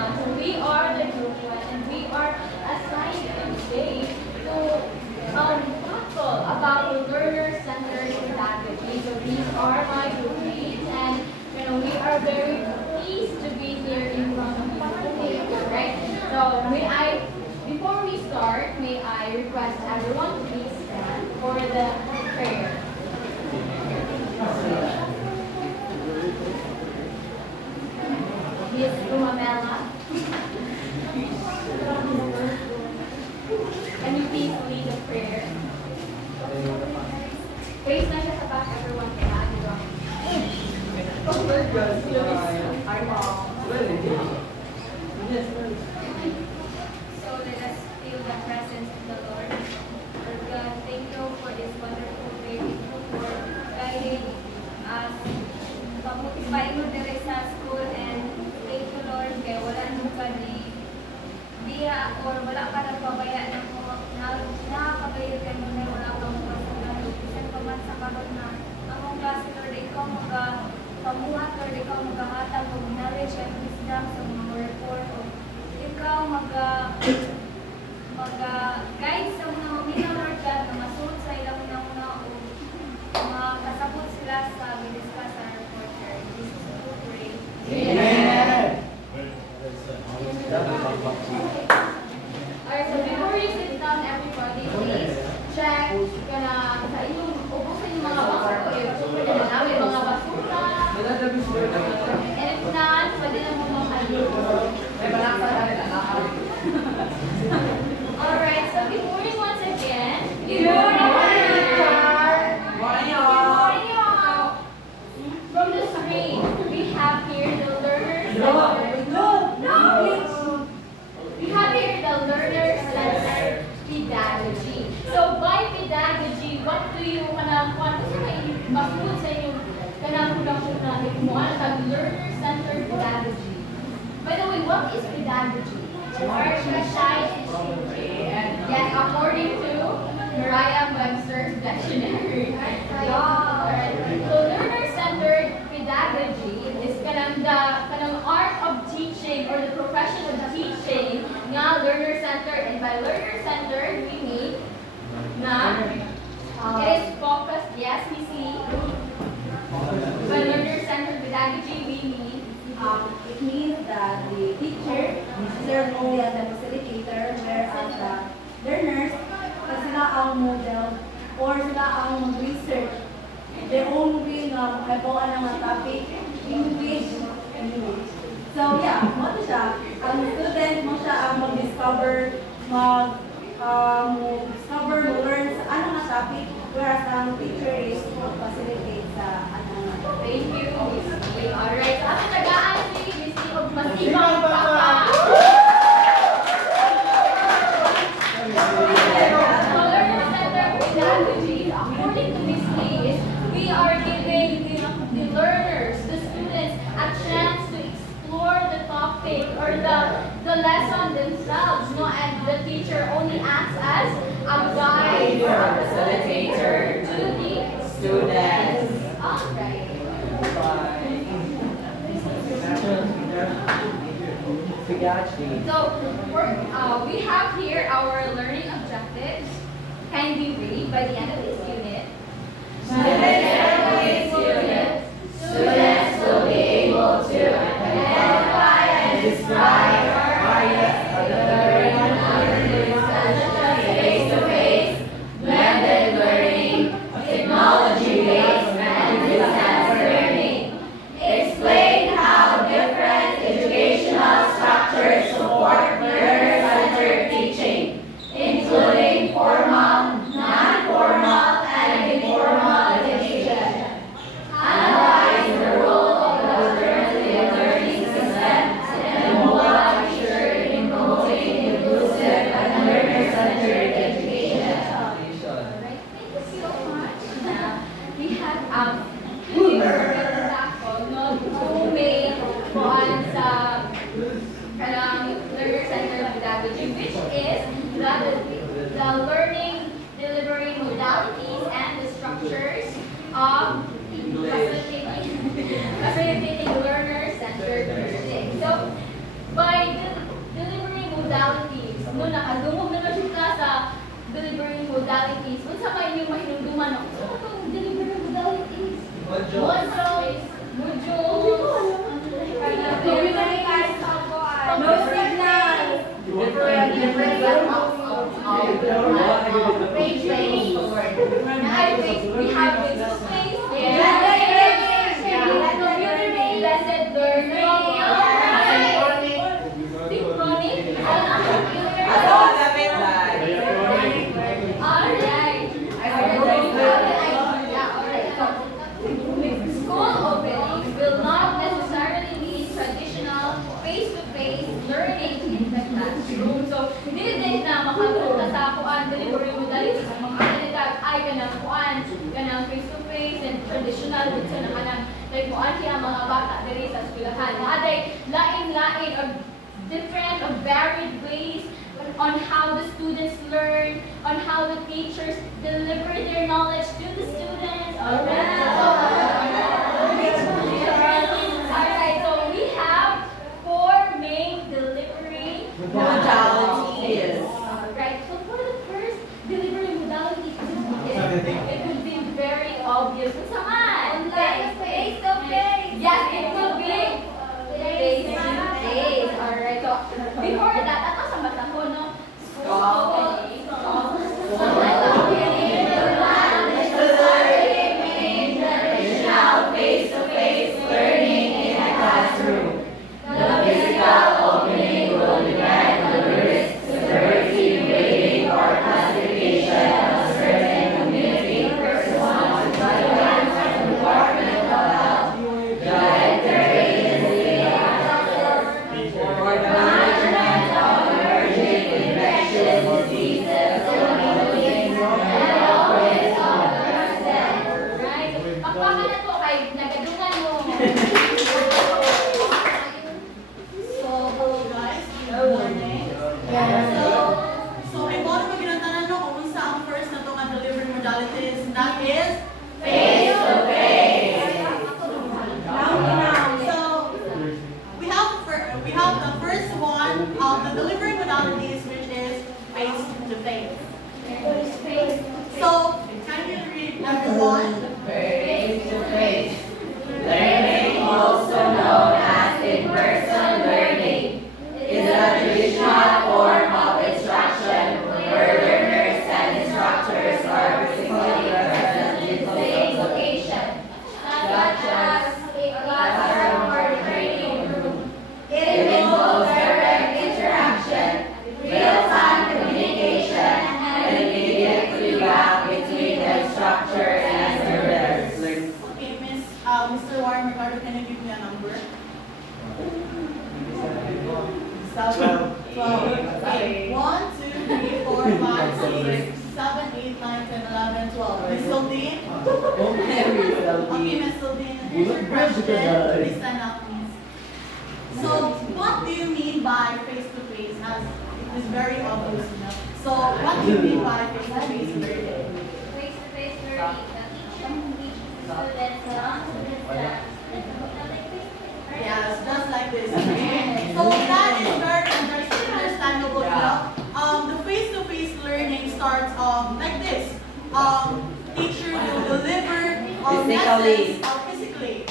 1. So we are the group 1 and we are assigned today to tackle about learner-centered pedagogy. So these are my group mates and we are very pleased to be here in front of you today, right? So before we start, may I request everyone to please stand for the prayer. Miss Rumamela, can you please lead the prayer? Face na siya sa back, everyone. Kaya ano ba? Hi, Mom. So let us feel the presence of the Lord. Lord God, thank you for this wonderful day. Thank you for guiding us. Pag-motivate mo dere sa school and thank you Lord kaya wala nung ka ni biya or wala ka nagpabaya na nakakabayad ka nung wala ka mong kasalanan. Bisan pa man sa karon na among klase Lord, ikaw pamuhat Lord, ikaw maghahatag ng knowledge and wisdom sa mga report o ikaw mag-guide sa mga maminaw Lord God na masuot sa ilang una o makasabot sila sa discuss sa report Lord. In Jesus' name we pray. Amen. Alright, so before you sit down, everybody, please check sa inyong ubusin yung mga basura. Pwede na namin mga basura. And if not, pwede na mo mga Alright, so good morning once again. Good morning, From the screen, we have here the learners. We have here the learner-centered pedagogy. So by pedagogy, what do you masunod sa inyo kanang-una ikuan tag learner-centered pedagogy? By the way, what is pedagogy? Yes, according to Mariah Webster's dictionary. So learner-centered pedagogy is kanang art of teaching or the profession of teaching nga learner-centered. And by learner-centered, we mean na it is focused, yes, we see. By learner-centered pedagogy, we mean it means that the teacher serves only as a facilitator, whereas the learners, sila ang model or sila ang research. Their own way na makagawa ng mga topic, English. So yeah, mo siya, ang student mo siya ang mag-discover, learn sa ano na topic, whereas ang teacher is facilitate sa ano. Thank you, Miss Lee. Alright, so ang tagaan si Miss Lee og masibang papa. So learner-centered pedagogy, according to Miss Lee, is we are giving the learners, the students, a chance to explore the topic or the lesson themselves, no? And the teacher only acts as a guide or a facilitator to the students. Alright. So we have here our learning objectives. Kindly read by the end of this unit. By the end of this unit, students will be able to identify and describe various learning alternatives such as face-to-face, blended learning, technology-based, and distance learning. Explain how different educational structures support learner-centered teaching, including formal, non-formal, and informal education. modalities. Kung sa may yung mahinungduman, ano itong delivery modalities? Module. No signal. Different levels of Page training. We have face-to-face. Blended learning. Synchronic. School opening will not necessarily mean traditional face-to-face learning in the classroom. So, dili din na makatulong na sa kuan delivery modalities ang mga kandidat ay kanang face-to-face and traditional din sa kanang like kuan siya mga bata diri sa eskwelahan. Aday lain-lain or different or varied ways on how the students learn, on how the teachers deliver their knowledge to the students. Alright, so we have 4 main delivery modalities. Right, so for the first delivery modality, it would be very obvious. Face-to-face. Yes, it will be face-to-face. Alright, so before that, ato sa mata ko, no? Face-to-face learning in a classroom. The physical opening will depend on the risk severity rating or classification of certain community persons by the Department of Health, the Interagency for the Management of Emerging Infectious Diseases, including the Office of the President. Right, so pagpaka na to kay nagadungan mo. Hello guys, good morning. So may bono mo ginantanan no kung unsa ang first na to nga delivery modalities, that is Face-to-face. so we have the first one of the delivery modalities, which is face to face. So can you read everyone? Face-to-face learning, also known as in-person learning, is a traditional form of instruction where learners and instructors are physically present in the same location, such as a classroom or training room. It involves direct interaction, real-time communication, and immediate feedback between the instructor and learners. Okay, Mr. Warren Ricardo, can you give me a number? 7, 12. Okay. 1, 2, 3, 4, 5, 6, 7, 8, 9, 10, 11, 12. Miss Soldine? Okay, Miss Soldine, here's your question. Please stand up, please. So, what do you mean by face-to-face? As it is very obvious, you know. So, what do you mean by face-to-face learning? Face-to-face learning, the teacher teaches the students along to distance. Yes, just like this. Okay? So that is very understandable, you know. The face-to-face learning starts like this. Teacher will deliver lessons physically.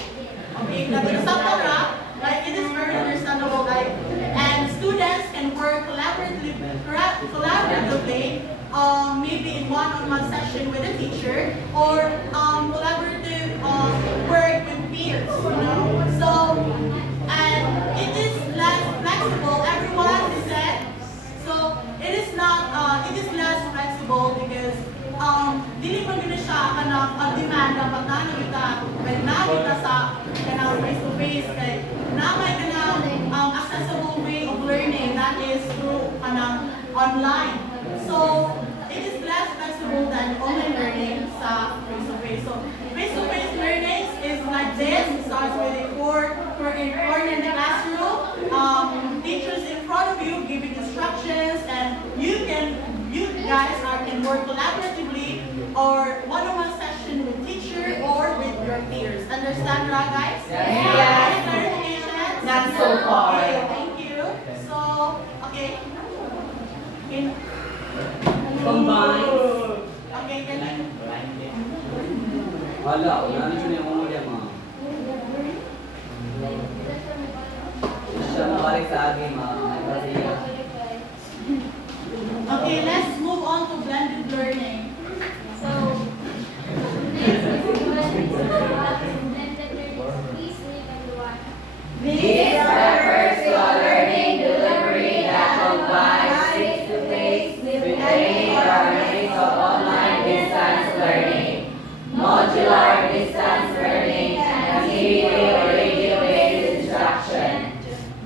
Okay, like it is very understandable, like, and students can work collaboratively, maybe in one-on-one session with a teacher, or collaborative work with peers, you know. So, and it is less flexible. Everyone is said. So it is not. It is less flexible because dili man gina siya kanang on demand ang pagtano kita when na kita sa kanang face to face kay namay kanang accessible way of learning, that is through kanang online. So it is less flexible than online learning sa face to face. So face to face learning is like this. It starts with a core in the classroom. Teachers in front of you giving instructions, and you guys can work collaboratively or one-on-one session with teacher or with your peers. Understand, right, guys? Yes. Any clarifications? Not so far. Okay, thank you. So, okay. Combine. balik sa akin, mga Okay, let's move on to blended learning. So, next is blended learning. Please read everyone. This refers to a learning delivery that combines face-to-face with training or mix of online distance learning, modular distance learning, and TV or radio-based instruction.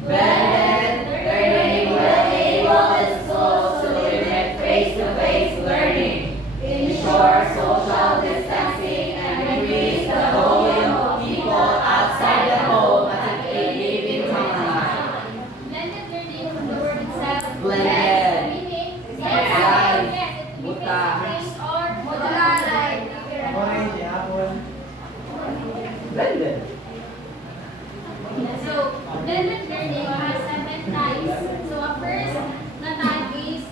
Blended learning will enable the schools to limit face-to-face learning, ensure social distancing, and increase the volume of people outside the home at a given time. Blended learning from the word itself. Blended. Meaning, Yes. yes, it will be Buta. face-to-face or modular like. Blended. So, blended learning has 7 types. So, ang first na type is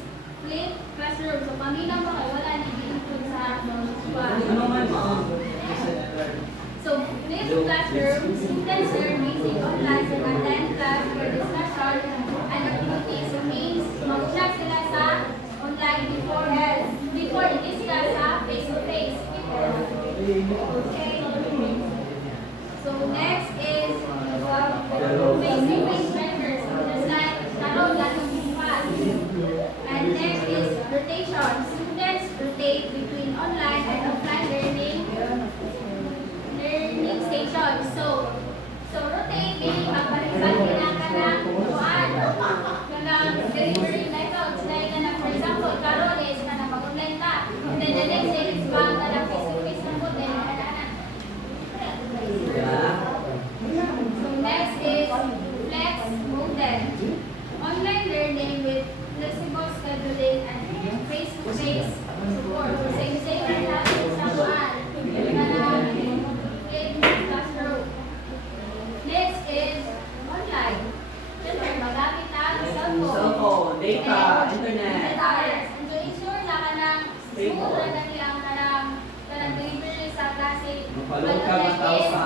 flipped classroom. So, paminaw mo kayo, wala nang input sa Ano man, ma'am? So, flipped classroom, students learn using online and attend class for discussion and activities. So, means mag-chat sila sa online before i-discuss sa face-to-face. Okay. So, next is face-to-face members. Just like karon latong class. And next is rotation. Students rotate between online and offline learning stations. So rotate meaning magbalik-balik na ka ng kuhaan. Kanang delivery methods. Like na for example, karon is na mag-online ka. And then the next day is bang ka ng face-to-face na po. Then So next is flex model. Online learning with flexible scheduling and face-to-face support. So same natin sa kuhaan. Classroom. Next is online. Siyempre, magamit ang cellphone. Cellphone, data, internet. Yes. And to ensure na kanang smooth na dali ang kanang delivery sa klase. Mapalong ka matausa.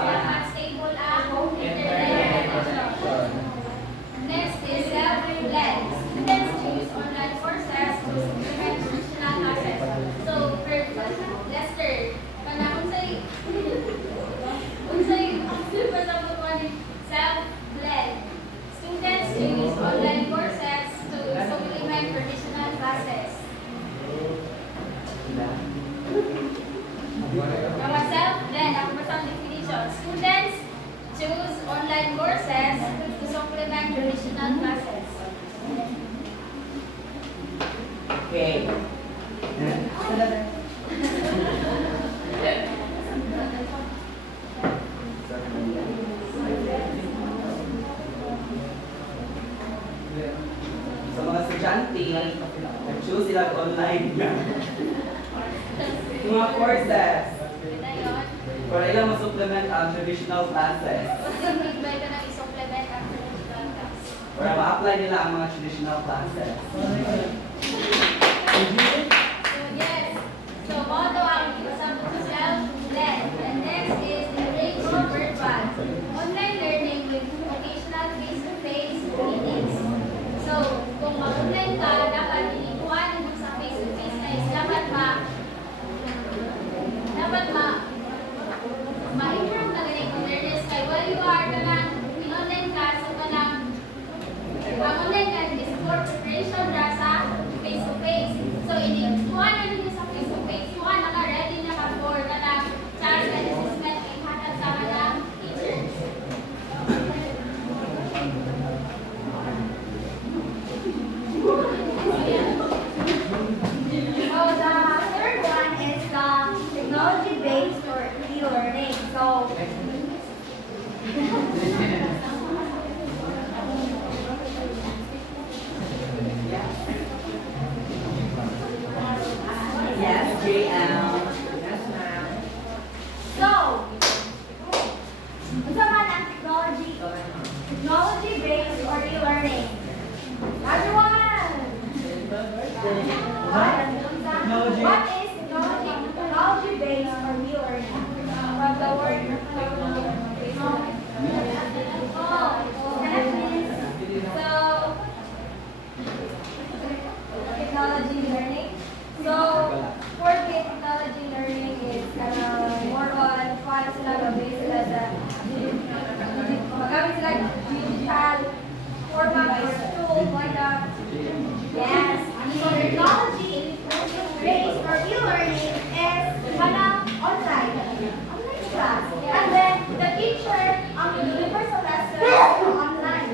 Stable ang internet connection. Next is self-led. Students choose online courses to supplement traditional classes. So, Lester, kanang self-led. Students choose online courses to supplement traditional classes. Our self-led, ang first definition. Students choose online courses to supplement traditional classes. Okay. Sa mga estudyante, nag-choose sila online yung mga courses Ito yun. para ilang ma-supplement ang traditional classes Mag-supplement ka ng i-supplement ang traditional class. para ma-apply nila ang mga traditional classes. So yes. So motto ang example sa self-led. And next is embrace virtual. Online learning with occasional face-to-face meetings. So kung mag-online ka, dapat inikuhan mo sa face-to-face na is dapat ma-improve na ganit awareness kay while you are kanang in-online class so kanang ang online class is for preparation ra sa face-to-face. So, ini like digital format or tool like that. Yes. So technology-based or e-learning is online class. And then the teacher delivers a lesson online.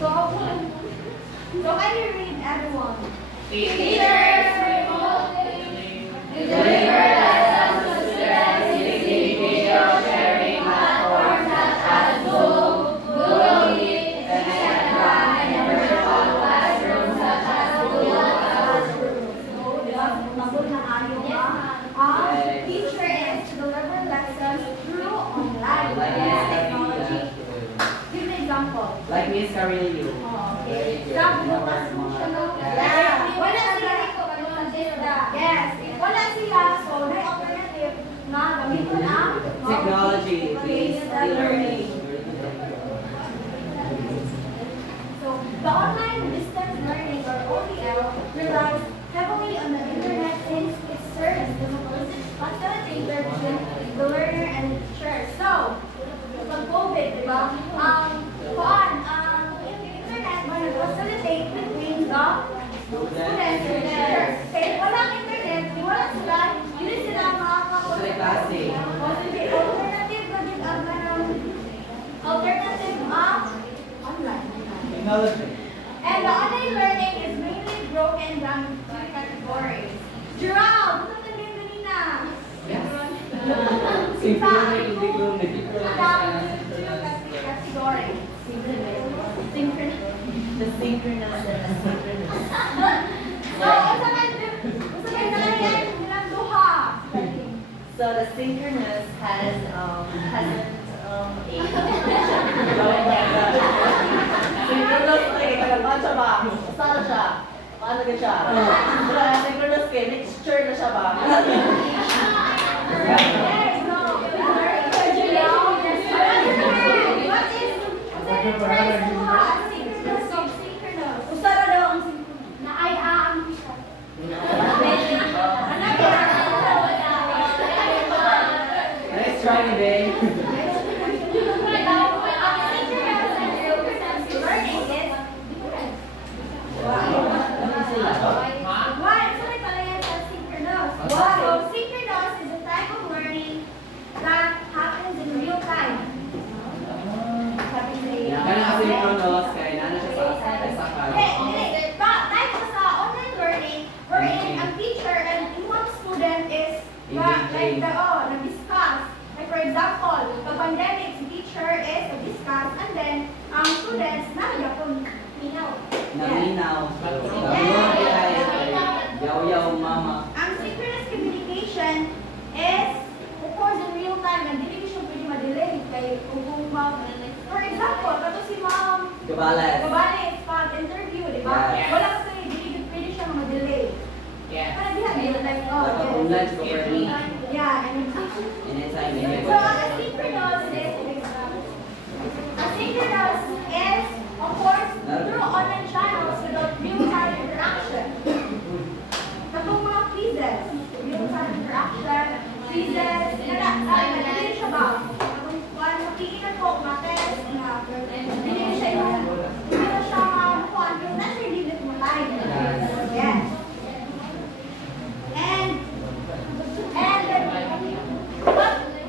So can you read everyone? Teachers remotely deliver lessons to students using video sharing platforms such as Zoom, Google Meet, etc., and virtual classrooms such as Google Classroom. Teacher is to deliver lessons through online technology. Give an example. Like Miss Carillo. Okay. Example, yeah. Wala sila yes. Wala sila, so may alternative na gamitin ang Technology-based e-learning. So, the online distance learning or OEL relies heavily on the internet since it serves as a facilitator between the learner and the teacher. So, pag COVID, di ba? Internet mag-facilitate between the students and teachers. Kaya walang internet, di wala sila, yun sila Sa klase. Alternative of online. Technology. And the online learning is mainly broken down into two categories. Gerald, ano na yung kanina? Synchronous. Category. Synchronous. The synchronous and asynchronous. So, unsa man nalayan nilang duha? So the synchronous hasn't a synchronous like kalaban siya ba? Saan siya? Paano ka siya? Pero synchronous kay mixture na siya ba? Yes, no. What is synchronous duha? Synchronous. Usara daw ang synchronous. Na ay ang Nice try, babe. So synchronous is a type of learning that happens in real time. Kaya asynchronous, kaya nana siya sa Type ko sa online learning wherein ang teacher and one student is nag-discuss. Like for example, pag pandemic, si teacher is nag-discuss and then ang students nag-yapon. Naminaw. Yaw-yaw, mama. Ang synchronous communication is occurs in real time and hindi ko siya pwede madelay kay for example, kato si ma'am Gabales. pag-interview, di ba? Yes. Wala kasi hindi pwede siya ma-delay. Para diha, like, Lunch ko for me. yeah, and Anytime, so, asynchronous is, of course, through online channels without real-time interaction. Katong mga quizzes, real-time interaction, quizzes, hindi siya ba? Kung makikinan ko, ma-test, hindi siya makuhaan, yung nasa limit mo live. Yes. And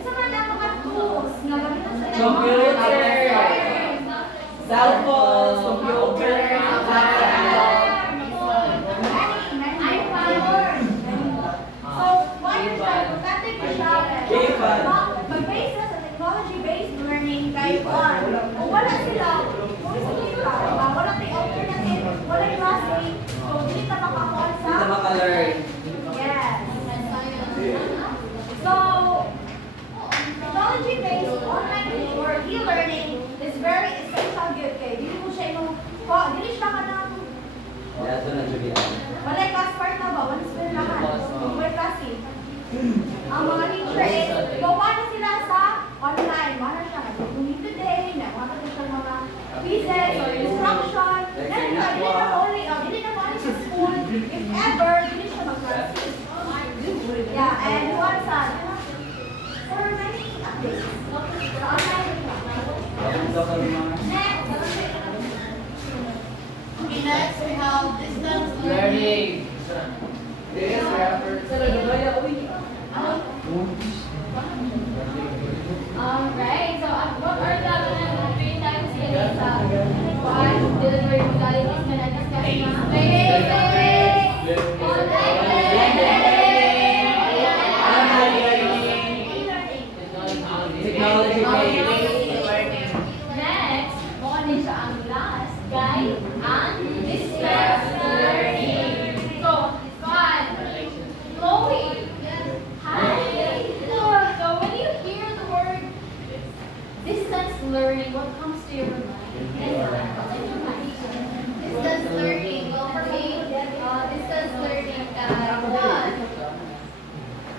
sa mga mga tools na gamitin sa Computer. Cellphones, computer, So, what you're trying to siya, mag-base na sa technology-based learning kay kung wala sila, kung isa sila, wala tayong alternative, wala yung classmate, so hindi ka makakuha sa Hindi maka-learn. yes. So, technology-based online or e-learning is very essential good kay dili mo siya dili siya ka na Kaya ito na jubilan. wala class part na ba? Wala sila lahat. May klase. Ang mga teacher is, gawa na sila sa online. Mana siya, nag-meet today, nagawa na siya mga quizzes or instruction. Dili na mali sa school. If ever, dili siya mag-class. Yeah, and once for many updates. Sa online Okay, next we have distance learning. Learning. This refers Right. So, what are the 3 times kanina one delivery modalities na na-discuss na? Basic, online technology based. Next, mukha din siya ang last, guide, and distance learning. So, fun. Chloe. Hi. So, when you hear the word distance learning, what comes to your mind? What's in your mind? Distance learning. Well, for me, distance learning, one,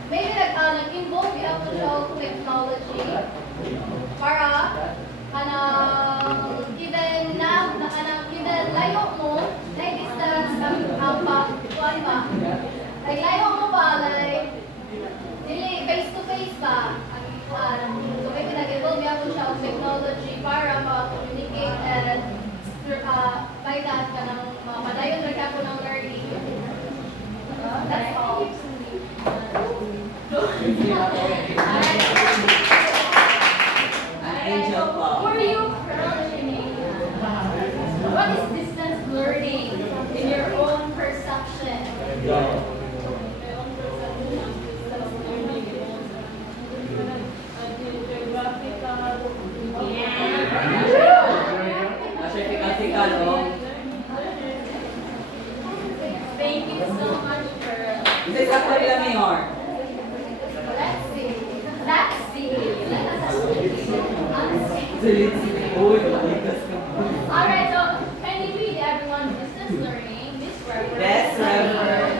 maybe nag-involve yung social technology para given layo mo, like distance ang kuwan ba? Like layo mo ba, like dili face to face ba? So maybe nag-involve yung social technology para ma-communicate and by that kanang mapadayon ra gyapon ng learning. That's all. Angel Club. For you, what is distance learning in your own perception? Nasyetical, oh. Thank you so much, girl. Isa sa kanila, Mayor. Let's see. Let's see. Uy, malikas ka. Alright, so can you read everyone distance learning? This refers. This refers.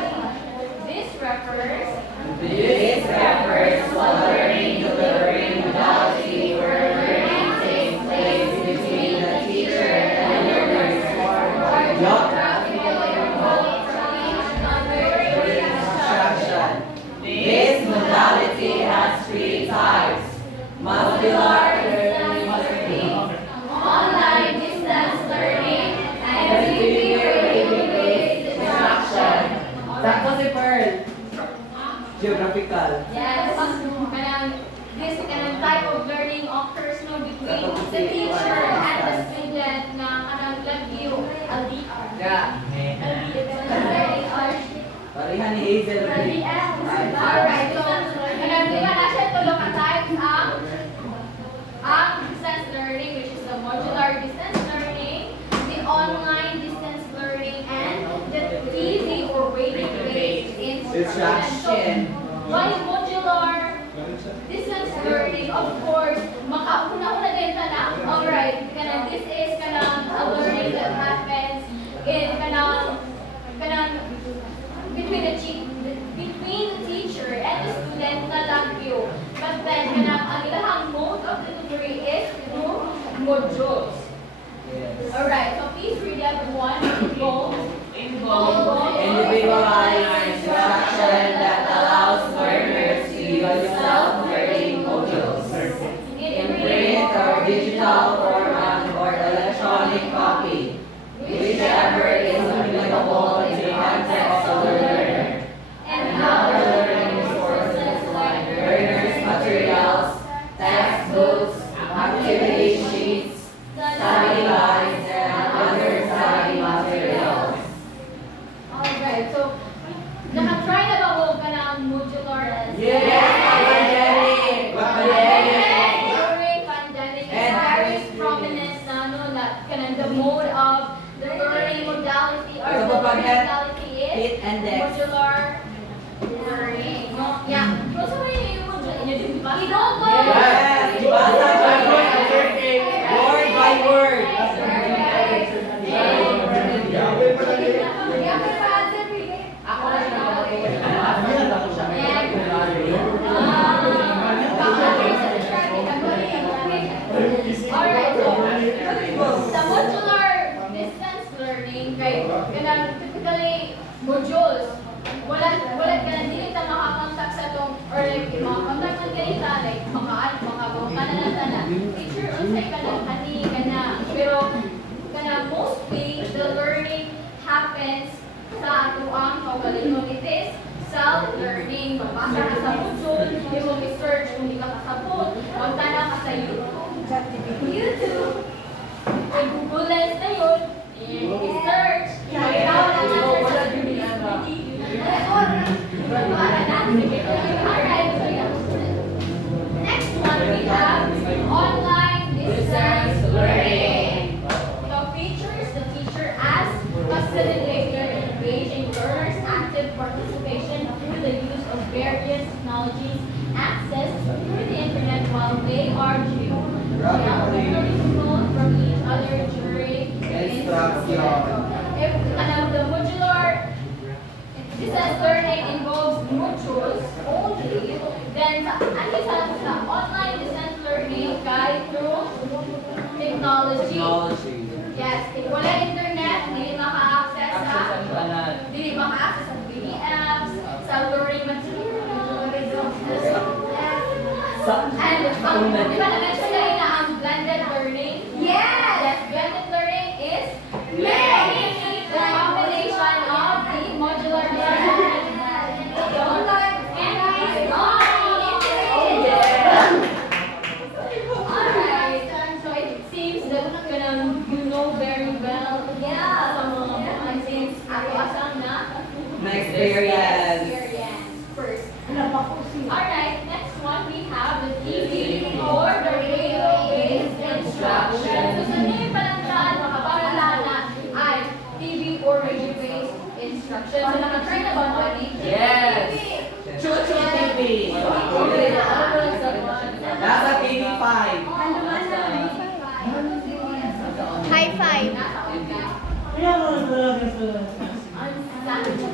This refers. This refers to a learning delivery modality where learning takes place between the teacher and the learners. Instruction. This modality has 3 types. Muscular learning, Online distance learning and video-based instruction. Sakto si Pearl. Geographical. yes, this type of learning occurs no between the teacher and the student na kanang lagyo LDR. Yeah. Learning or Parihan ni Hazel. alright, so kanang di ba na siya tulo ka types ang distance learning, which is the modular distance learning, the online distance learning, and the TV or radio-based instruction. So, why modular distance learning? Of course, makauna-una din ka na. Alright, this is a learning that happens in between the teacher and the student na lagyo. But then, ang ilahang mode of delivery is through modules. Alright, so please read everyone. Individualized instruction that allows learners to use self-learning modules in print or digital format or electronic copy, whichever is applicable in the context of the learner, and other learning resources like learners' materials, textbooks, activity sheets, study guides, and other study materials. Alright, so naka-try na ba mo ka ng modular? Yes, pandemic! During pandemic, it's very prominent na the mode of the learning modality or the learning modality is Hit and dex. modular learning. No? Yeah. So, sa may yung modular, we don't go. Yes, basa by word by word. Ako na siya nakapagod. Alright, so sa modular distance learning, typically modules, wala kanang ani kana pero kana mostly the learning happens sa atuang kaugalingon. It is self-learning. Magbasa ka sa module, you will research kung di ka kasabot, magtana ka sa YouTube, i-Google lens na yun, i-search, ikaw na Alright, so yeah. Next one we have online distance learning. The features the teacher as facilitator engaging learners active participation through the use of various technologies accessed through the internet while they are geographically from each other during instruction. If the modular distance learning involves modules only, then sa online distance learning guide through technology. Yes, if wala internet, hindi maka-access sa PDFs, sa learning materials. And di ba na-mention na ang blended learning? Yes, blended learning is the combination of the modular learning, the online and the Alright, so it seems that you know very well sa mga since ako asang na Experience. first. Alright, next one we have the TV or the radio-based instruction. So sa name pa lang dyan, makapalala na ay TV or radio-based instruction. So nakatry na ba mo? Yes. Chuchu TV. Nasa TV5. High five.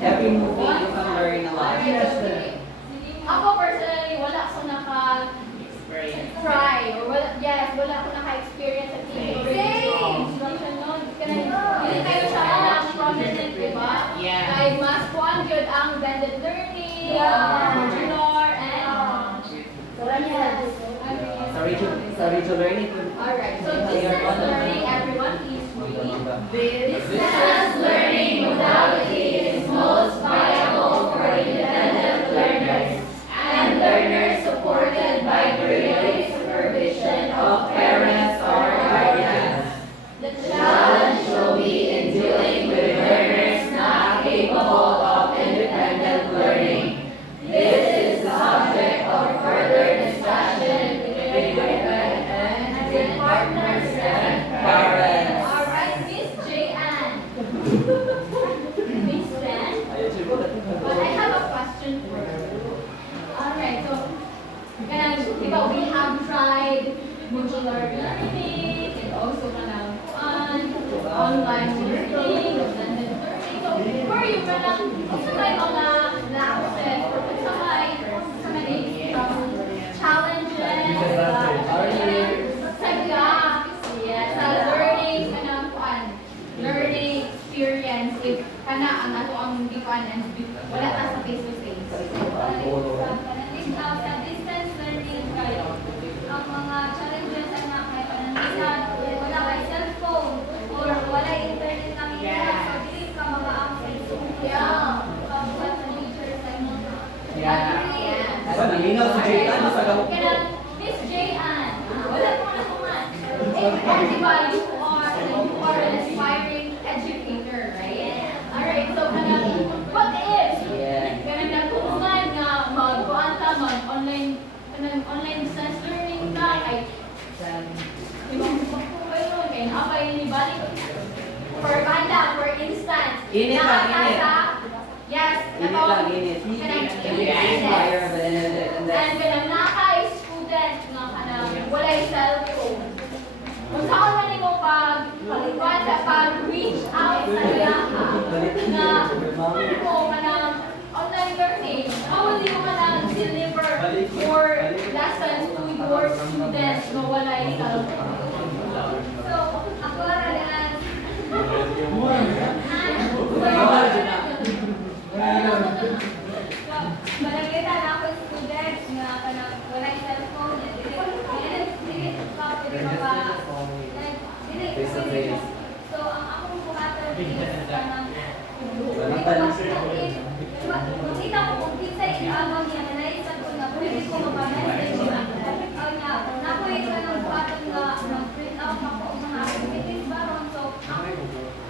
Every movie you can learn a lot. Ako personally, wala ko naka-try or wala ko naka-experience sa TV or radio instruction noon. Hindi kayo siya ang prominent, di ba? Yeah. Kaya mas kuhan yun ang blended learning, modular, and Sorry to learning. alright, so distance learning, everyone please read. Distance learning modality is most viable for independent learners and learners supported by periodic supervision of parents or guardians. The challenge will be in dealing with learners not capable of independent learning. This is the subject of further discussion with partners and parents. Alright, Miss J.Ann. Miss Jen, but I have a question for you. Alright, so, we have tried modular learning and also online learning, blended learning. So, for you, what's may mga lapses or what's may challenges sa learning experience if kana ang ato ang hindi kuan and wala ta sa face to face. Sa distance learning kayo, ang mga challenges ay wala kay cellphone or wala internet na so dili ka mga-access. Kabuhat sa teachers ay mga. Malinaw si J.Ann sa gamot ko. Miss J.Ann, wala ko na kuman. Di ba, you are an aspiring educator, right? Alright, so what if? Kanang nagkuman nga mag-online distance learning ka kay for banda, for instance, Init lang, init. Yes, Init lang, init. and kanang naka-student nga kanang walay cellphone. Kung saan man mo pag-reach out sa yaha na mo kanang online learning, how will you kanang deliver your lessons to your students na walay cellphone? So, ako rin Balagita na ako students nga kanang walay cellphone, dili ka pwede tabang niya, naisip ko na pwede ko mag-message niya. Nakuha ko ng button na mag-print out ako ang mga activities baron. So,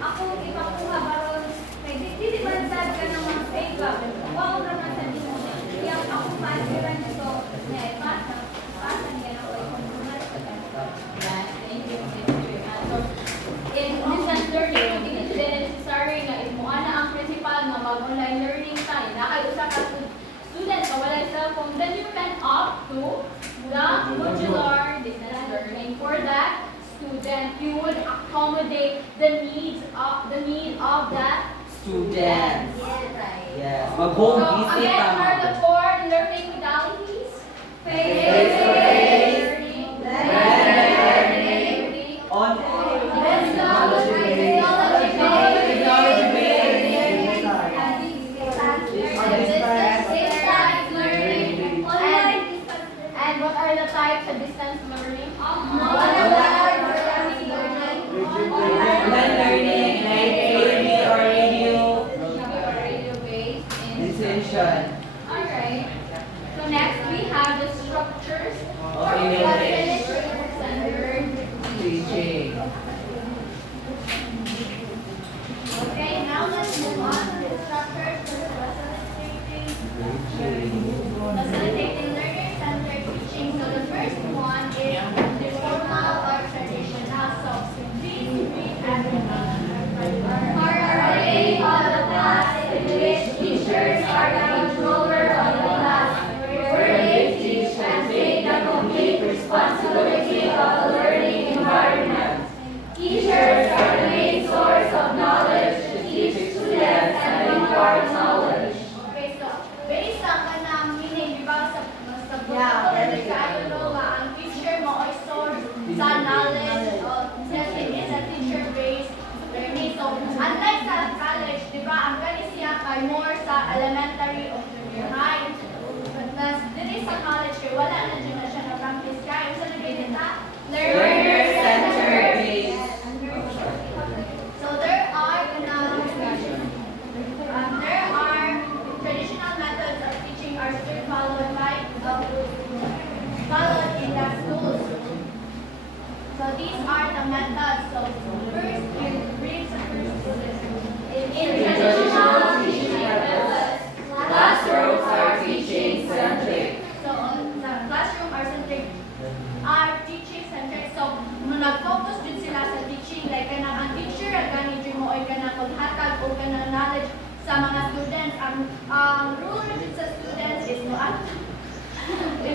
ako ipakuha baron. Kaya di ba sad ka ng mga fake up? Wow, naman sa dito. Kaya ako pa-asiran nito. Pasan niya na ako yung Yes, thank you. So, in distance learning, hindi na sila necessary nga imuana ang principal nga mag-online learning tayo. Nakay-usa ka students na wala cellphone, then you can opt to the modular distance learning. For that student, you would accommodate the need of the Students. right. Yes. Mag-home So visit again, tama. are the four learning modalities? Face-to-face, learning, learning, on and what are the types of distance learning? online learning, like TV or radio, decision. Alright. So next we have the structures for English. centered Teaching. Okay, now let's move on to the structures for facilitating learner-centered teaching. So the first one is the formal or traditional. So please read everything. Array of the class in which teachers are the controller of the class, where they teach and take the complete responsibility of the learning environment. Teachers are the main source of knowledge to teach students and impart knowledge. Okay, so based sa kanang meaning, di ba, sa vocabulary kayo, no, nga ang teacher mo ay source sa knowledge, since it is a teacher-based learning. So, unlike sa college, di ba, ang kanisiya kay more sa elementary o junior high. But dito sa college, wala na dyan na siya na-practice kayo. So, nagigit na, Learner-centered base. So there are traditional methods of teaching are still followed in the schools. So these are the methods. So first, read the first bullet. In traditional teaching methods, Classrooms are teaching centric. so the classroom are teaching centric. So nag-focus din sila sa teaching, like kanang ang teacher ang ganit yung mo ay kanang maghatag o kanang knowledge sa mga students. Ang rule rin sa students is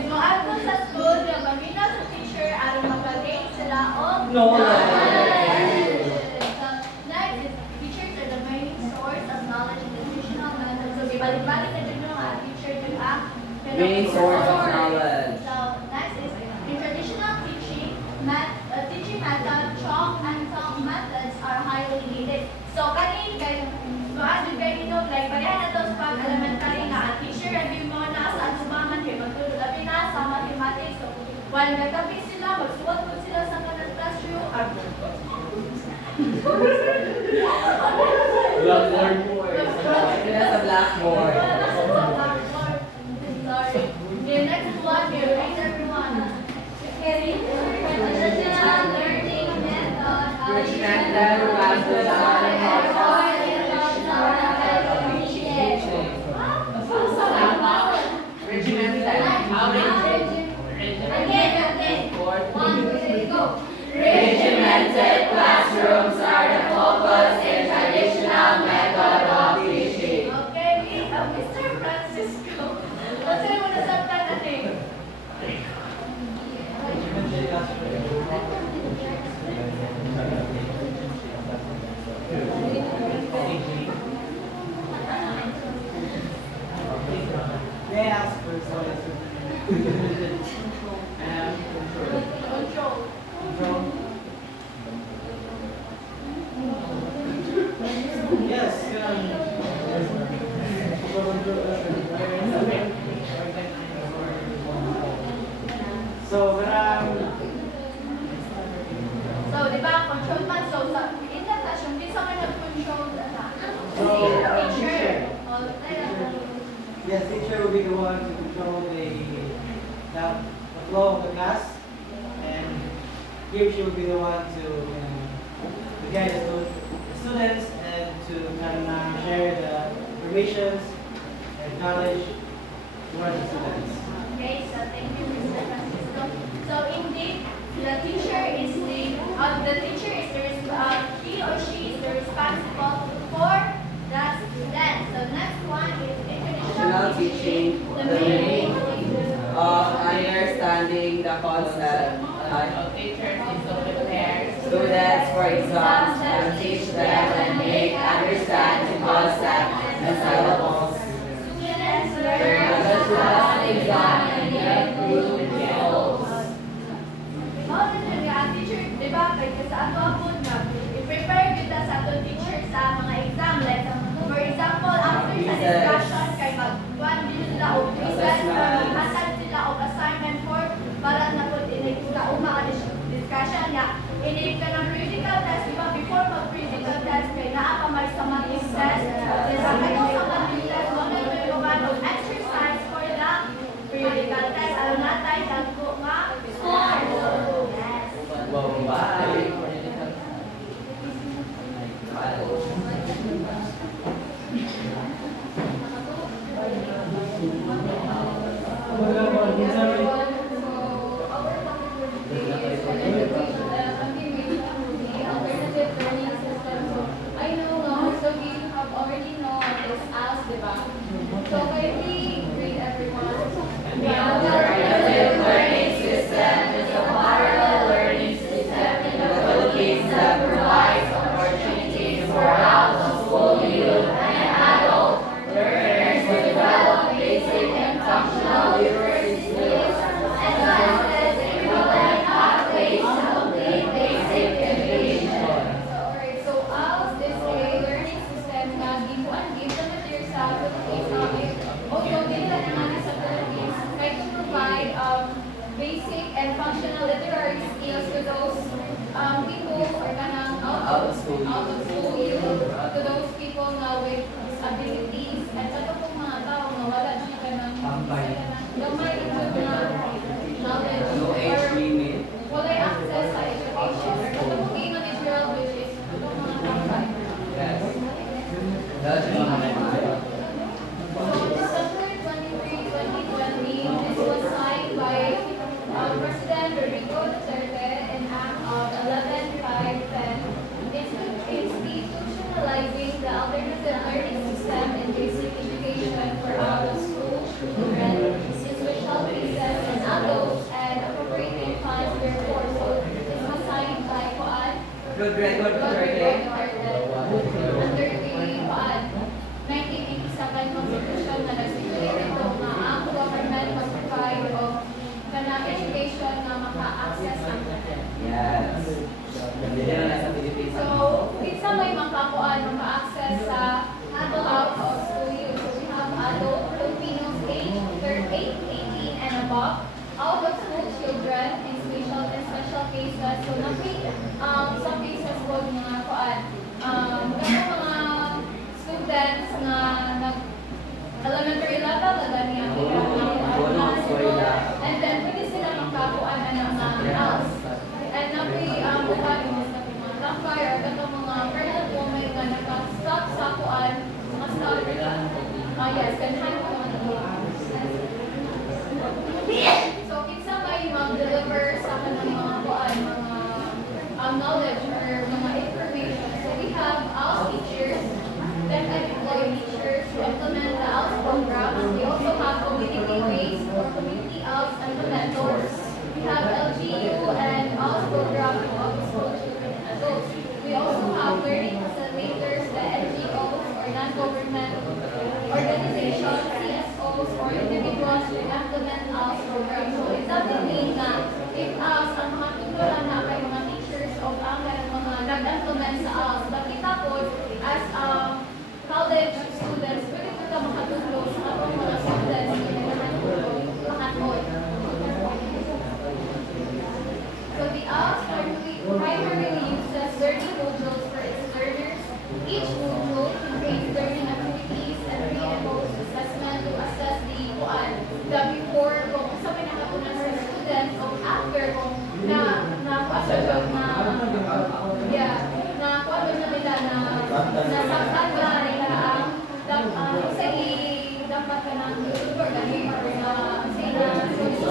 moadto sa school na mamina sa teacher aron mag-gain sila og Knowledge. So next is teachers are the main source of knowledge in the traditional method. So gibalik-balik na dun ang teacher dun ang Main source of knowledge. So next is in traditional teaching method, chalk and talk methods are highly needed. So kani kay like pareha na to sa elementary nga ang teacher review mo na sa atubangan kay magtulog labi na sa mathematics. So while nagtabi sila, magsuwat po sila sa kanang classroom. Blackboard po eh. Sila sa blackboard. Sorry. The next one, read everyone. Traditional learning method. Which method classes are regimented. How Again. 1, 2, 3, go. Regimented classrooms are the focus in traditional method of teaching. Okay, Mr. Francisco. What's the one sa natin? May I ask first what is Control. Control. Yes, So, So, di ba, control man. So, in the classroom, di sa man nag-control na. So, Teacher. Yes, teacher will be the one to control the flow of the class, and he or she will be the one to guide the students and to share the information and knowledge towards the students. Okay, so thank you, Mr. Francisco. So indeed, the teacher is he or she is the responsible for the student. So next one is Traditional teaching, the the main meaning of of understanding the concept. Teachers is to prepare Students for exams and teach them and make understand the concept and syllables. students learn Others will pass the exam and get good results. Mao din nga ang teacher, di ba? Kaya sa ato apod nga, i-prepare kita sa ato teacher sa mga exam. Like, for example, after sa discussion, kay mag-1 din sila o present or maghatag sila o assignment for para na po sa mga discussion nga. Inip ka ng physical test, di ba? Before mag-physical test, kay naa pa may sa math test. Then, sa kayo sa math test, mo na yung of exercise for the physical test. Alam natin, dagko nga score. Yes. Wow, bye. So kindly greet everyone. The alternative learning system is a parallel learning system in the Philippines that provides opportunities for out-of-school youth and adult learners to develop basic and functional literacy skills and access equivalent pathways to complete basic education. Alright, so ALS is a learning system na give the materials sa Philippines. Although dito naman sa Philippines, try to provide basic and functional literary skills to those people or kanang out of school youth, to those people na with disabilities, at sa ito pong mga tao na wala siya kanang gamay ito na knowledge No age or limit. wala access sa education. Ito pong game na material which is ito mga tambay. Yes. That's So December 23, 2020, this was signed by President Rodrigo Duterte in Act of 11.5.10, institutionalizing the alternative learning system in basic education for out-of-school children in special cases and adults and appropriating funds therefore. So this was signed by Kuan Good record, Duterte under the Kuan 1987 Constitution na nag-stipulate ito na ang government must provide of kanang education na maka-access ang internet. Yes. Hindi na nasa Philippines. So, isa may makakuan maka-access sa out of school youth. So, we have adult Filipinos aged 18 and above, out of school children in special cases. So, some cases po mga kuan. Mga students na elementary level na gani ang and then pwede sila magkakuan ng mga house. And bukan mo sa mga tambay or katong mga pregnant women na naka-stop sa kuan, mga stop. Yes, ganhan po so, kinsa may mag-deliver sa kanang mga kuan, mga knowledge or mga information. So, we have our teachers that employ teachers to implement the ALS program. We also have community-based or community ALS implementors. We have LGU and ALS program of school children and adults. We also have learning facilitators, the NGOs or non-government organizations, CSOs or individuals to implement ALS program. So it doesn't mean na if ALS ang mga tutulan na kay mga teachers o ang mga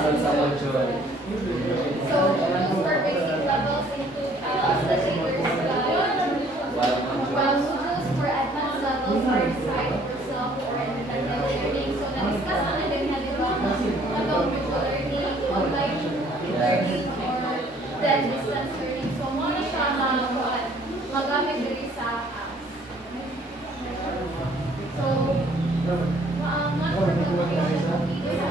lesson sa module. So, for basic levels include facilitators While while modules. modules for advanced levels are designed for self or independent learning. So, na-discuss na din na di ba about virtual learning, online learning, or then distance learning. So, mo na siya magamit diri sa apps. So, not for communication, okay, sa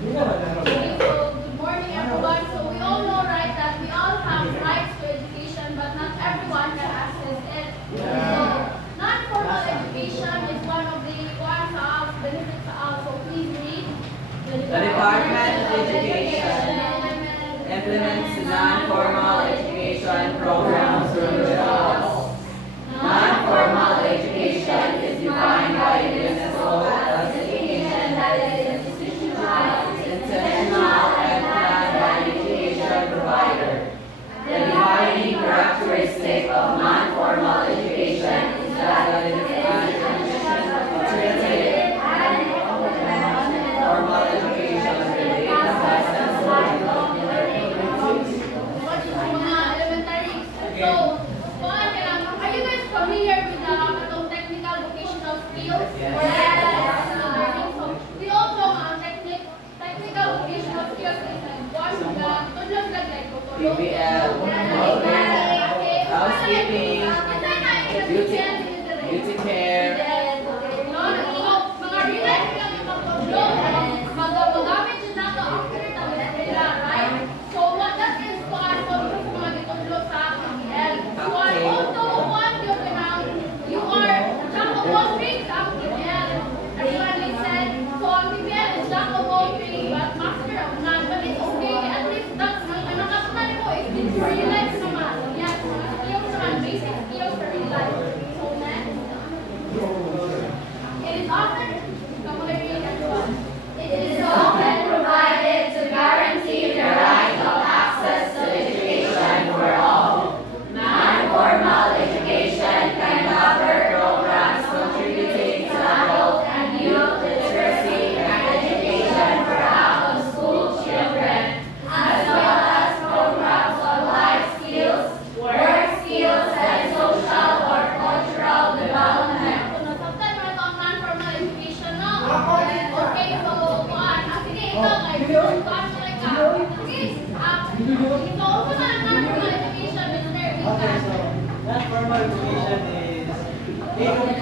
Okay, so good morning everyone. So we all know, right, that we all have rights to education, but not everyone can access it. So non-formal education is one of the ones of benefits to us. So please read. The Department of Education implements non-formal education programs through the laws. Non-formal education is defined by UNESCO as education that is institutionalized, intentional, and planned by an education provider. The defining characteristic of non-formal education is that it is an alternative and formal education related by sensory learning. Mga elementary. So, are you guys familiar with the technical vocational skills? Yes. Learning. So, we also technical vocational skills is one tudlog like tutulong. PPL, housekeeping, beauty care, Mga real-life lang yung magtulong. Magamit yun na to after nila, right? So, what that is for mga gitulong sa PPL. You are also one you are jack of all trades ang PPL. Everyone listen. So, ang PPL is jack of all trades but master of none. But it's okay. At least that's ano katunan mo is it's real life naman. Yes, mga skills naman, basic skills for real life. So, next. It is often, come on, read everyone. it is often provided to guarantee the right of access to education for all. Non-formal education can cover programs contributing to adult and youth literacy and education for out-of-school children, as well as programs on life skills, work skills, and social or cultural development. Nasabtan mo na ito ang non-formal education, no? Okay, so, kuhaan. Sige, ito, kuhaan mo lang ka. Okay, so, also na ang non-formal education, Mr. Okay, so non-formal education is they don't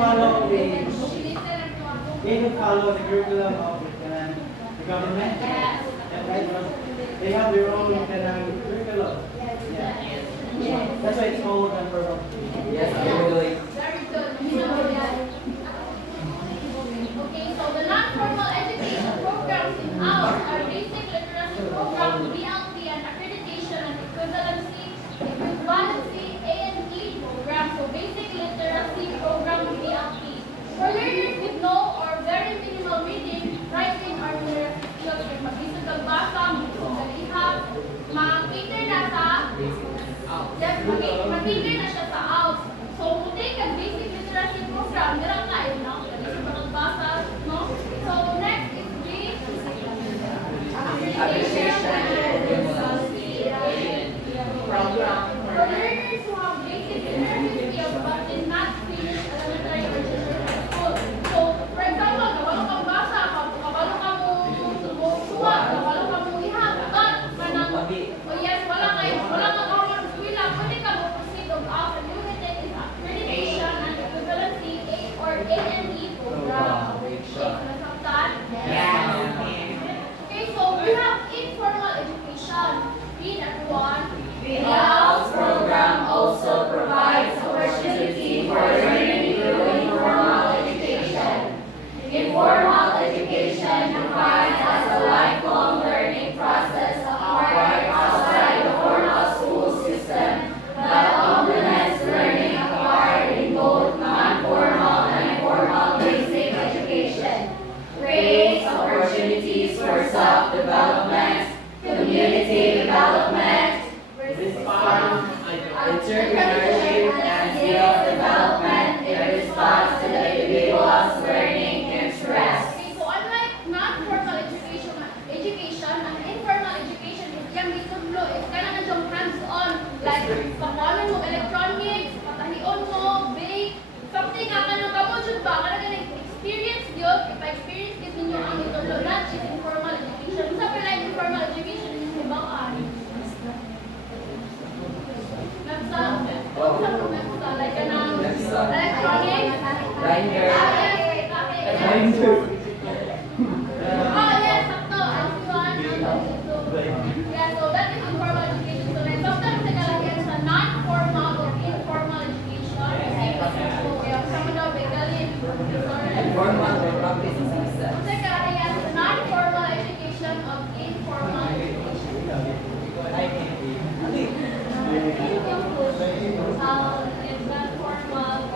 follow the curriculum of the government. Yes. Yeah, right? They have their own curriculum. Yeah. That's why it's called non-formal. Yes, absolutely. Very good. Okay, so the non-formal education programs in ours are basic literacy program, BLP, and accreditation and equivalency A&E program. So basic literacy program, BLP. For learners with no or very minimal reading, writing, or numeracy skills, like mag-isip magbasa, mag-ihap, mag-cater na sa yes, mag-cater na siya sa out. So, kung take a basic literacy program, dirang tayo, no? Mag-isip magbasa, no? So, next is the Appreciation. program. For learners who have basic literacy skills but did not finish elementary or junior school. So, for example, kabalo kang basa, kabalo ka mo suwag, kabalo ka mo ihap, but manang, oh yes, wala kang award eskwela, pwede ka mo proceed of out and you will take is accreditation and equivalency or A&E program. Okay, nasabtan? Okay, so we have informal education. Read everyone. The ALS program also provides opportunity for learning through informal education. Informal education defines as a lifelong learning process acquired outside the formal school system that complements learning acquired in both non-formal and formal basic education. Creates opportunities for self-development, community development, entrepreneurship, and skill development in response to the individual's learning interests. Okay, so unlike non-formal education, pakuanan mo electronics, patahion mo, bake, something nga kanang kamo jud ba kana ka experience gyud, ipa-experience gyud ninyo ang itulo not is informal education. Sa pala informal education is ibang Nagsa, like kanang electronics, Grinder. Grinder. Oh yes, sakto. Yeah, so that is informal education. So then sometimes nakalagyan sa non-formal or informal education. So, sama daw, begalin. Informal or practice is success. So nakalagyan sa non-formal education of informal education. It's not formal,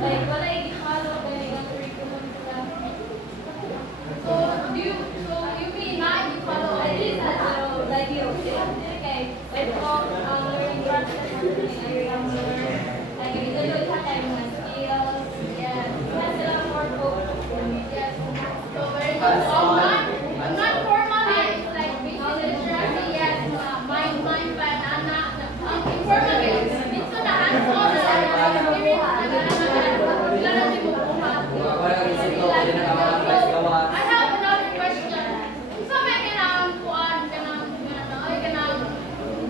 like wala i-follow kaya yung curriculum sila. So you mean not you follow I did ideas? that, like you okay, like all learning process like you do it have mga skills, yes, mas sila more focused. Yes. So very good. So I'm not formal it's like basic literacy, yes, mind, banana. Informal is dito na hands-on na experience na gano'n din mo buhat. Wala kang isip ko, hindi na nakaka-price gawa. I have another question. Sa may kanang kuan, kanang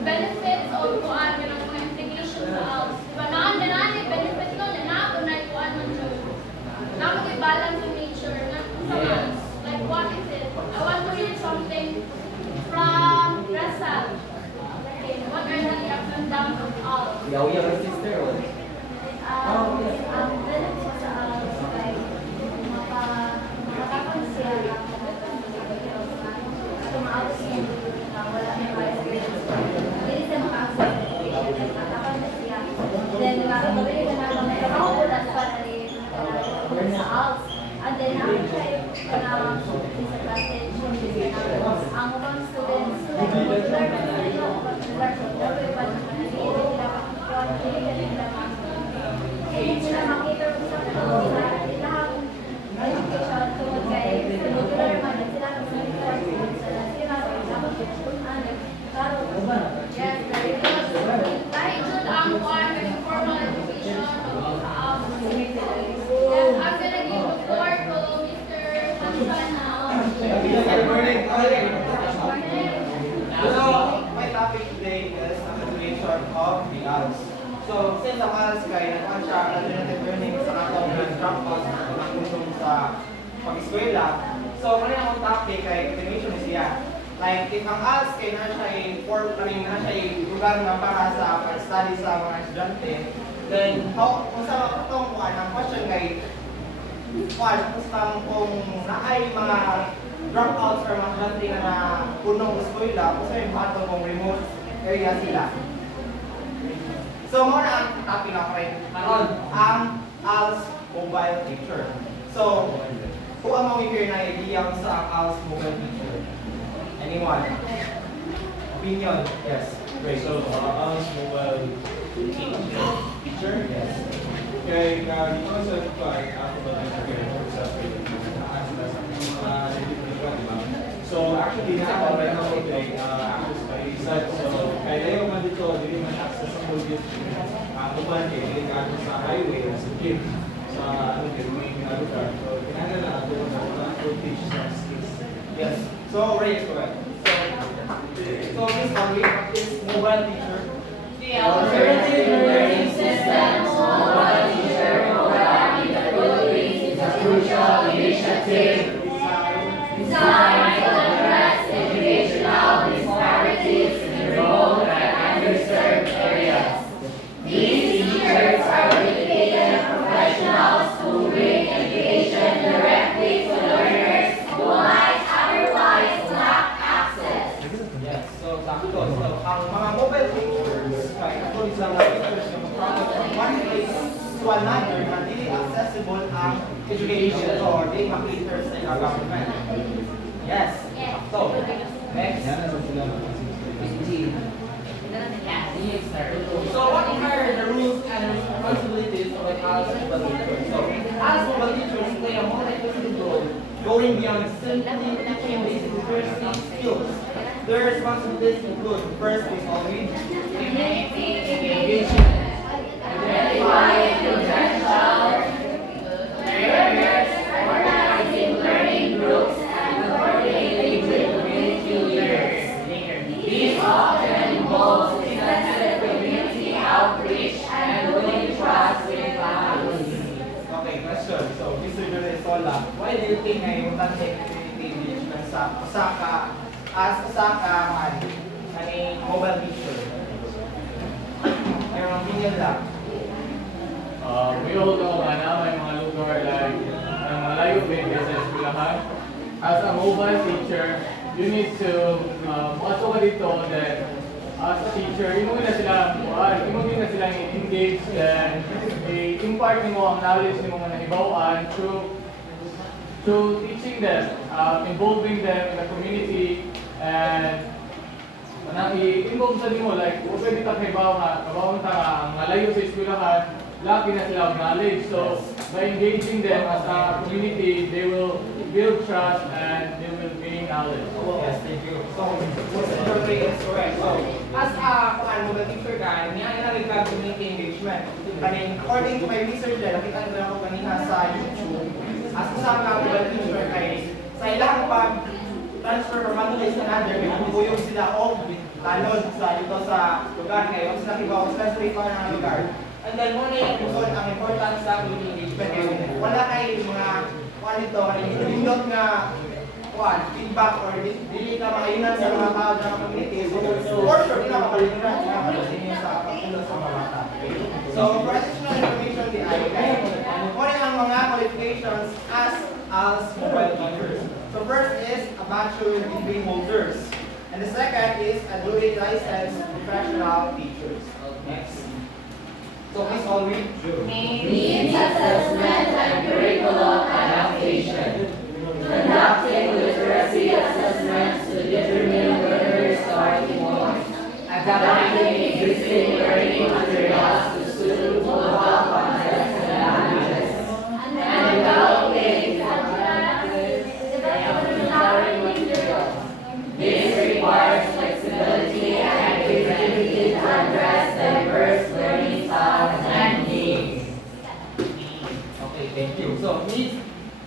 benefits o kuan, kanang mga implications sa ALS. Diba, naan yung benefits no, na na kuan man siya. Nakakag-balance sa nature, na sa ALS. Like, what is it? I want to read something from Russell. Okay, what are the ups and downs of ALS? Yaw-yaw ang sister, oh. Benefits sa like makakapag siya tumaawag siya na wala may experience. Hindi siya maka-access sa education. Like, makakapag siya. Then, makakabili ka na may kakulat pa na rin sa ALS. And then, namin siya disadvantage ang ubang students learn na nila sila makita sa ilang education tungkol kay regular man sila Yes, very good. Dahil dyan ang kuan ng formal education sa ALS. Yes, I'm gonna give the floor to Mr. Hansan now. Good morning. So, my topic today is the situation of the ALS. So, since ang ALS kay nagkuhan siya alternative learning sa katong drop-outs na nakatulong sa pag-eskwela. So, kanina akong topic kay continuation siya. Like, if ang ALS kay na siya lugar na para sa pag-study sa mga estudyante, then, kung sa itong ang question kay kung naay mga dropouts or mga estudyante na punong eskwela, kung sa yung bato kung remote area sila. So, mga na ang topic na rin. Karon, ang ALS mobile teacher. So, kung ang mga hear na idea sa ang ALS mobile teacher? Anyone? Opinion? Yes. Okay, so ALS mobile teacher? Yes. Okay, dito sa kuan, ako ba tayo sa So actually, na right now okay, access by site. So kaya yung man dito, hindi man access sa full gate. Uban kay hindi ka sa highway sa jeep sa ano kay may lugar. So kinahanglan na ato na teach sa skills. Yes. So, Ray is correct. So this one, is mobile teacher. The alternative learning system, mobile teacher program in the Philippines is a crucial initiative designed to address educational disparities in remote and underserved areas. These teachers are dedicated professionals who bring education directly to learners who might otherwise lack access. Yes. So, sakto. So, ang mga mobile teachers, kaya katulad sa mga teachers na mag-travel from one place to another na hindi accessible ang education or di makita sa government. Yes. So, next. So, what are the rules and responsibilities of an ALS mobile teacher? So, ALS mobile teachers play a multifaceted role, going beyond simply teaching basic literacy skills. Their responsibilities include, first is always Engagement. Identifying potential learners, organizing learning groups, and coordinating with community leaders. These often involves extensive community outreach and building trust with families. Okay, question. So, Mr. Jose Sola, why do you think na importante ang community engagement sa mobile teacher? Your opinion lang. We all know na may mga lugar like malayo din sa eskwelahan. As a mobile teacher, you need to also ka dito that as a teacher, imo na sila engage then i-impart nimo ang knowledge nimo nga nahibaw-an through teaching them, involving them in the community and i-involve sa nimo like pwede ta kay kabawon ta ang malayo sa eskwelahan laki na sila og knowledge. So by engaging them as a community, they will build trust and they will gain knowledge. Yes, thank you. So, Mr. Jose is correct. So, as a mobile teacher guy, niya inarigag community engagement. According to my research din, nakita nila ako kanina sa YouTube, as isang mobile teacher kay sa ilang transfer from one place to another, may bubuyog sila o talon dito sa lugar ngayon. Sila kibaw, sila straight pa ng lugar. And then, muna yung kusod ang importance sa community engagement. Wala kayo mga nindot nga feedback or dili ka makainan sa mga tao ng community. So, for sure, hindi na makalimutan na makasinyo sa pagtulong sa mga bata. So, for additional information, di ay kayo. Muna ang mga qualifications as mobile teachers. So, first is a bachelor degree holders. And the second is a duly licensed professional teachers. Next. So, please all read. Needs assessment and curriculum adaptation. Conducting literacy assessments to determine learners' starting points. Adapting existing learning materials to suit local contexts and languages. And developing material. This requires flexibility and creativity to address diverse learning styles and needs. Okay, thank you. So, needs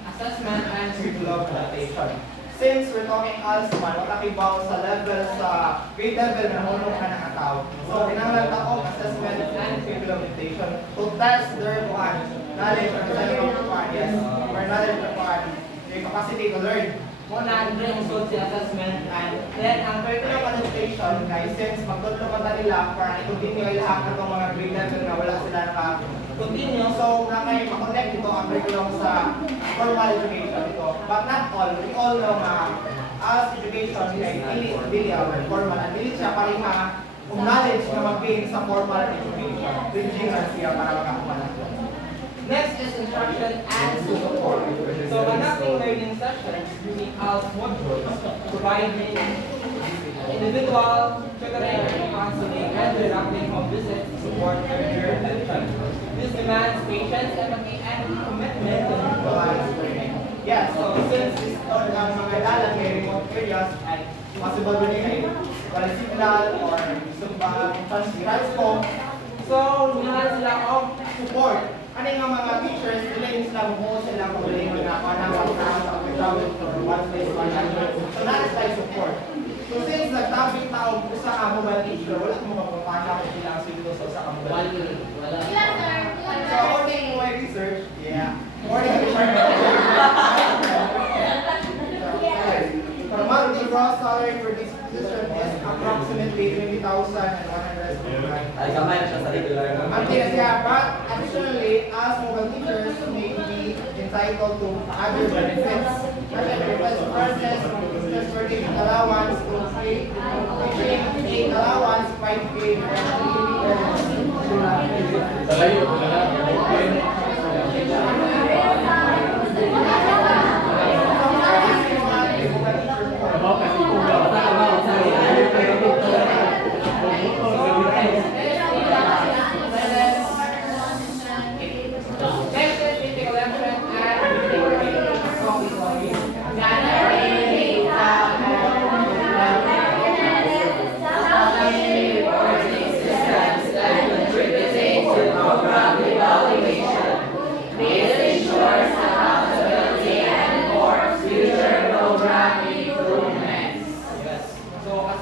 assessment and curriculum adaptation. Since we're talking ALSMAN, matakibaw sa grade level na hulong ka ng tao. So, kinahanglan ako assessment and curriculum adaptation to test their knowledge or knowledge of their capacity to learn. Muna, yung result si assessment and then ang curriculum adaptation guys, since magtutulong pa nila para i-continue lahat ng mga grade level na wala sila naka-continue, so na kayo makonect ito ang curriculum sa formal education ito. But not all, we all know na as education kay dili ang formal at dili siya pareha kung knowledge na mag-gain sa formal education. Bridging na siya para makakuha. Next is instruction and support. So, conducting learning sessions using ALS modules, providing individual, tutoring, counseling, and conducting home visits to support learner retention. This demands patience, empathy, and commitment to individualized learning. Yes, so since this ang mga dalan may remote areas and possible rin kayo walang signal or gusto ba transpo, so nilahan sila of support. Ano yung mga teachers, nila sila buo sila pagaling na panawag sa travel from one place to another. So that is like support. So since nagtabing tao sa ka mobile teacher, wala mo mapapala kung sila ang siguro sa mobile teacher. So according to my research, according to my the monthly gross salary for this position is approximately 20,100. Ay, kamay na siya sa regular. But additionally, as mobile teachers may be entitled to other benefits. Other benefits versus transportation allowance to pay, teaching aid allowance, 5K, and living benefits. Talayo,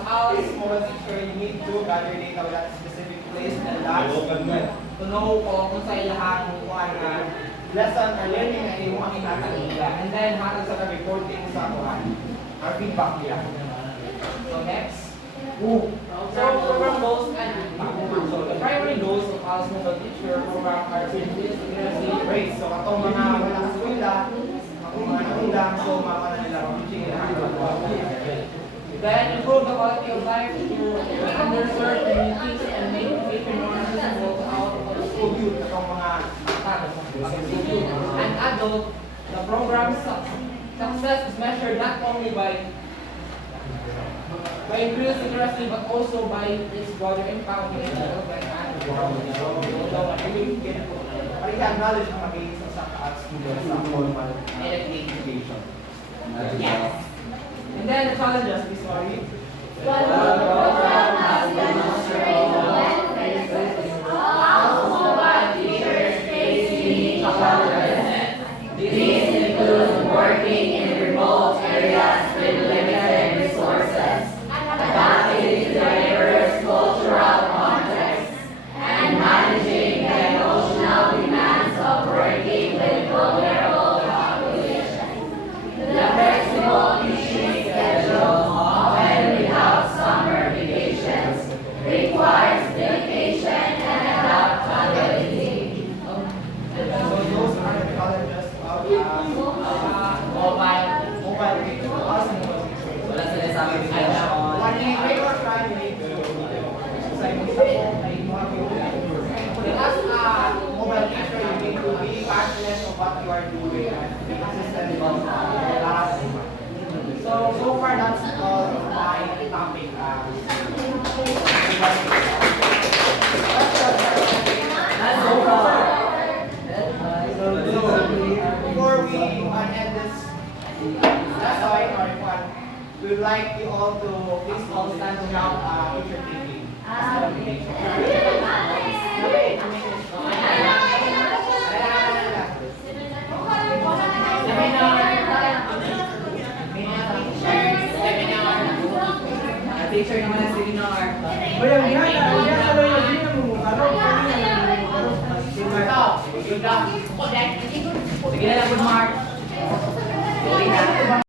as mobile teacher, you need to gather data with that specific place and labs to know kung sa ilahan kung lesson or learning na yung mga inatan nila. And then, hatag sa reporting sa kuhan or feedback nila. So next. So program goals and impact. So the primary goals of us mobile teacher program are to increase literacy rates. So katong mga wala sa eskwela, mga nakulang, so mga nila teaching then improve the quality of life to underserved communities and make education more accessible to out of the school youth. Katong mga and adult, the program's success is measured not only by increased literacy but also by its broader impact on the development and the world. So, acknowledge ang magiging sa students sa formal education. Yes. And then the challenges, please, sorry. While the program has demonstrated benefits, all mobile teachers face unique challenges. These include working in remote areas with limited resources, adapting to diverse cultural contexts, and managing the emotional demands of working with vulnerable populations. The flexible teaching schedule, often without summer vacations, requires dedication and adaptability. So those are the challenges of mobile teachers. Wala sila sa amin bigla. One thing I will try to make sa as a mobile teacher, you need to be passionate of what you are doing and be consistent about class. So far that's all my topic. That's over. Before we end this lesson or what, we would like you all to please all stand to help teacher taking. Teacher naman ang seminar. Bayang yan, kalau yung hindi na mumukaro, Sige na lang, good mark.